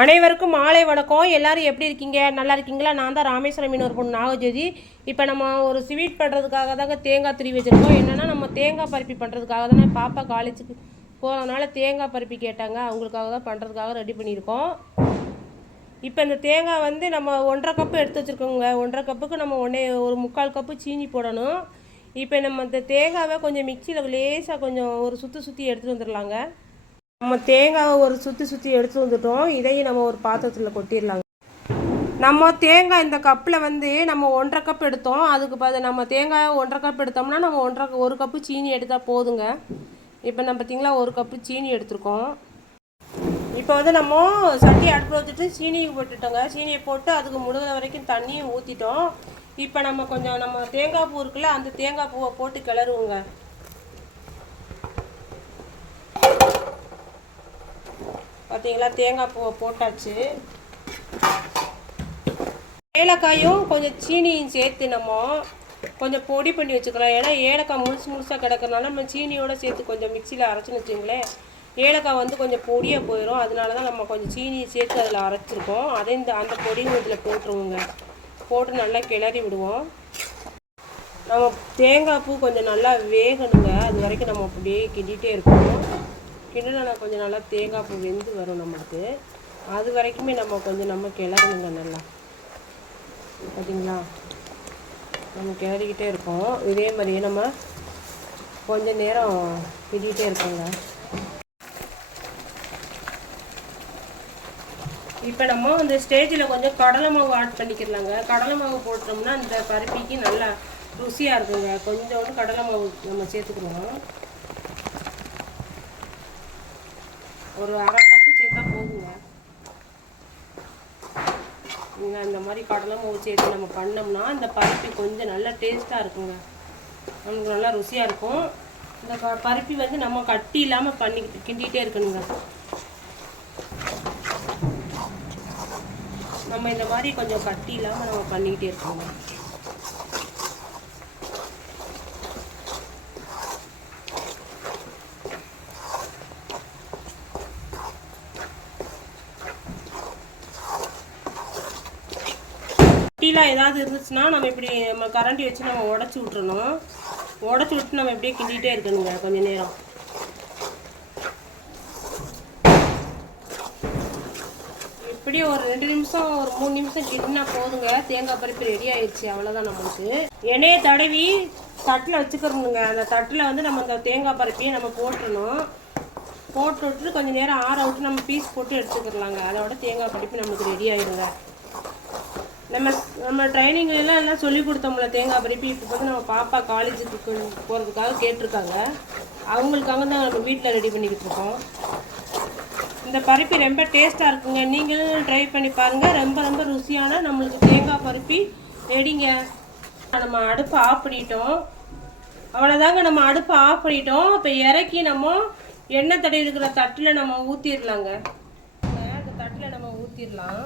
அனைவருக்கும் மாலை வணக்கம். எல்லோரும் எப்படி இருக்கீங்க? நல்லா இருக்கீங்களா? நான் தான் ராமேஸ்வரம் மீனவர் பொண்ணு நாகஜோதி. இப்போ நம்ம ஒரு ஸ்வீட் பண்ணுறதுக்காக தாங்க தேங்காய் துருவி வச்சுருக்கோம். என்னென்னா நம்ம தேங்காய் பருப்பி பண்ணுறதுக்காக தானே பாப்பா காலேஜுக்கு போகிறதுனால தேங்காய் பருப்பி கேட்டாங்க. அவங்களுக்காக தான் பண்ணுறதுக்காக ரெடி பண்ணியிருக்கோம். இப்போ இந்த தேங்காய் வந்து நம்ம 1.5 கப்பு எடுத்து வச்சுருக்கோங்க. 1.5 கப்புக்கு நம்ம ஒரு 3/4 கப்பு சீனி போடணும். இப்போ நம்ம இந்த தேங்காவை கொஞ்சம் மிக்சியில் லேசாக கொஞ்சம் ஒரு சுற்றி எடுத்துகிட்டு வந்துடலாங்க. நம்ம தேங்காவை ஒரு சுற்றி எடுத்து வந்துட்டோம். இதையும் நம்ம ஒரு பாத்திரத்தில் கொட்டிடலாங்க. நம்ம தேங்காய் இந்த கப்பில் வந்து நம்ம 1.5 கப் எடுத்தோம். அதுக்கு நம்ம தேங்காய் 1.5 கப் எடுத்தோம்னா நம்ம 1 கப்பு சீனி எடுத்தால் போதுங்க. இப்போ நம்ம பார்த்திங்களா 1 கப்பு சீனி எடுத்துருக்கோம். இப்போ வந்து நம்ம சட்டி அடுப்பில் வச்சுட்டு சீனியை போட்டுட்டோங்க. சீனியை போட்டு அதுக்கு முழுகிற வரைக்கும் தண்ணியும் ஊற்றிட்டோம். இப்போ நம்ம தேங்காய் பூ இருக்குல்ல, அந்த தேங்காய் பூவை போட்டு கிளறுவோங்க. பார்த்தீங்களா, தேங்காய் பூவை போட்டாச்சு. ஏலக்காயும் கொஞ்சம் சீனியும் சேர்த்து நம்ம கொஞ்சம் பொடி பண்ணி வச்சுக்கலாம். ஏன்னா ஏலக்காய் முழுசாக கிடக்கிறதுனால நம்ம சீனியோடு சேர்த்து கொஞ்சம் மிக்சியில் அரைச்சின்னு வச்சுங்களேன், ஏலக்காய் வந்து கொஞ்சம் பொடியாக போயிடும். அதனால தான் நம்ம கொஞ்சம் சீனியை சேர்த்து அதில் அரைச்சிருக்கோம். அந்த பொடியும் இதில் போட்டுருவோங்க. போட்டு நல்லா கிளறி விடுவோம். நம்ம தேங்காய் பூ கொஞ்சம் நல்லா வேகணுங்க. அது வரைக்கும் நம்ம அப்படியே கிண்டிகிட்டே இருக்கோம். கிண்டினா கொஞ்சம் நல்லா தேங்காய் பூ வெந்து வரும் நம்மளுக்கு. அது வரைக்குமே நம்ம கொஞ்சம் கிளறணுங்க நல்லா. பார்த்தீங்களா, நம்ம கிளறிக்கிட்டே இருக்கோம். இதே மாதிரியே நம்ம கொஞ்சம் நேரம் கிண்டிகிட்டே இருக்கோங்க. இப்போ நம்ம இந்த ஸ்டேஜில் கொஞ்சம் கடலை மாவு ஆட் பண்ணிக்கிறலாங்க. கடலை மாவு போட்டோம்னா இந்த பருப்பிக்கு நல்லா ருசியாக இருக்குங்க. கொஞ்சோண்டு கடலை மாவு நம்ம சேர்த்துக்கிறோம். ஒரு 1/2 கப்பு சேர்த்தா போதுங்க. நீங்கள் இந்த மாதிரி கடலை மாவு சேர்த்து நம்ம பண்ணோம்னா இந்த பருப்பி கொஞ்சம் நல்லா டேஸ்ட்டாக இருக்குங்க. நமக்கு நல்லா ருசியாக இருக்கும். இந்த பருப்பி வந்து நம்ம கட்டி இல்லாமல் கிண்டிகிட்டே இருக்கணுங்க. நம்ம இந்த மாதிரி கொஞ்சம் கட்டி இல்லாமல் நம்ம பண்ணிக்கிட்டே இருக்கோங்க. கட்டிலாம் ஏதாவது இருந்துச்சுன்னா நம்ம இப்படி நம்ம கரண்டி வச்சு நம்ம உடச்சி விட்டுறணும். உடச்சி விட்டு நம்ம இப்படியே கிண்டிகிட்டே இருக்கணுங்க கொஞ்சம் நேரம். இப்படி ஒரு 2 நிமிஷம் ஒரு 3 நிமிஷம் கிண்டினா போதுங்க. தேங்காய் பருப்பு ரெடி ஆயிடுச்சு. அவ்வளோதான். நம்மளுக்கு எண்ணெயை தடவி தட்டில் வச்சுக்கிறணுங்க. அந்த தட்டில் வந்து நம்ம இந்த தேங்காய் பருப்பையும் நம்ம போட்டுடணும். போட்டு விட்டு கொஞ்சம் நேரம் ஆற விட்டு நம்ம பீஸ் போட்டு எடுத்துக்கிடலாங்க. அதோட தேங்காய் பருப்பு நம்மளுக்கு ரெடி ஆகிடுங்க. நம்ம ட்ரைனிங்லாம் சொல்லி கொடுத்தோம்ல தேங்காய் பருப்பி. இப்போ வந்து நம்ம பாப்பா காலேஜுக்கு போகிறதுக்காக கேட்டிருக்காங்க. அவங்களுக்காக தான் நம்ம வீட்டில் ரெடி பண்ணிக்கிட்டு இருக்கோம். இந்த பருப்பி ரொம்ப டேஸ்ட்டாக இருக்குங்க. நீங்களும் ட்ரை பண்ணி பாருங்கள். ரொம்ப ருசியான நம்மளுக்கு தேங்காய் பருப்பி ரெடிங்க. நம்ம அடுப்பை ஆஃப் பண்ணிட்டோம். அவ்வளோதாங்க, நம்ம அடுப்பை ஆஃப் பண்ணிட்டோம். இப்போ இறக்கி நம்ம எண்ணெய் தடவி இருக்கிற தட்டில் நம்ம ஊற்றிடலாங்க. அந்த தட்டில் நம்ம ஊற்றிடலாம்.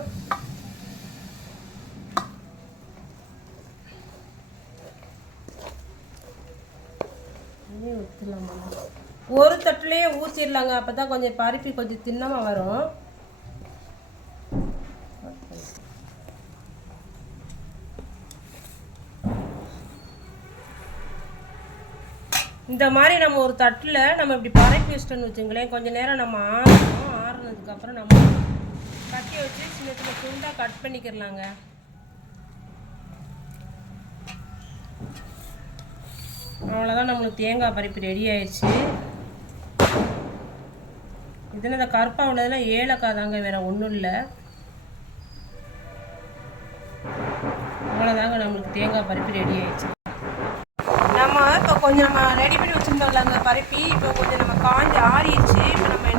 ஒரு தட்டுலேயே ஊற்றிடலாங்க. அப்போ தான் கொஞ்சம் பருப்பி கொஞ்சம் தின்னமாக வரும். இந்த மாதிரி நம்ம ஒரு தட்டில் நம்ம இப்படி பரப்பி வச்சிட்டோன்னு வச்சுங்களேன், கொஞ்சம் நேரம் நம்ம ஆறுனதுக்கப்புறம் நம்ம கட்டி வச்சு சின்ன துண்டாக கட் பண்ணிக்கிறலாங்க. அவ்வளோதான், நம்மளுக்கு தேங்காய் பருப்பு ரெடி ஆயிடுச்சு. இதில் இந்த கருப்பாக உள்ளதெல்லாம் ஏலக்காய் தாங்க, வேறு ஒன்றும் இல்லை. அவ்வளோதாங்க, நம்மளுக்கு தேங்காய் பருப்பு ரெடி ஆயிடுச்சு. நம்ம இப்போ கொஞ்சம் நம்ம ரெடி பண்ணி வச்சுருந்தோம்ல அந்த பருப்பி, இப்போ கொஞ்சம் நம்ம காஞ்சி ஆறிடுச்சு. இப்போ நம்ம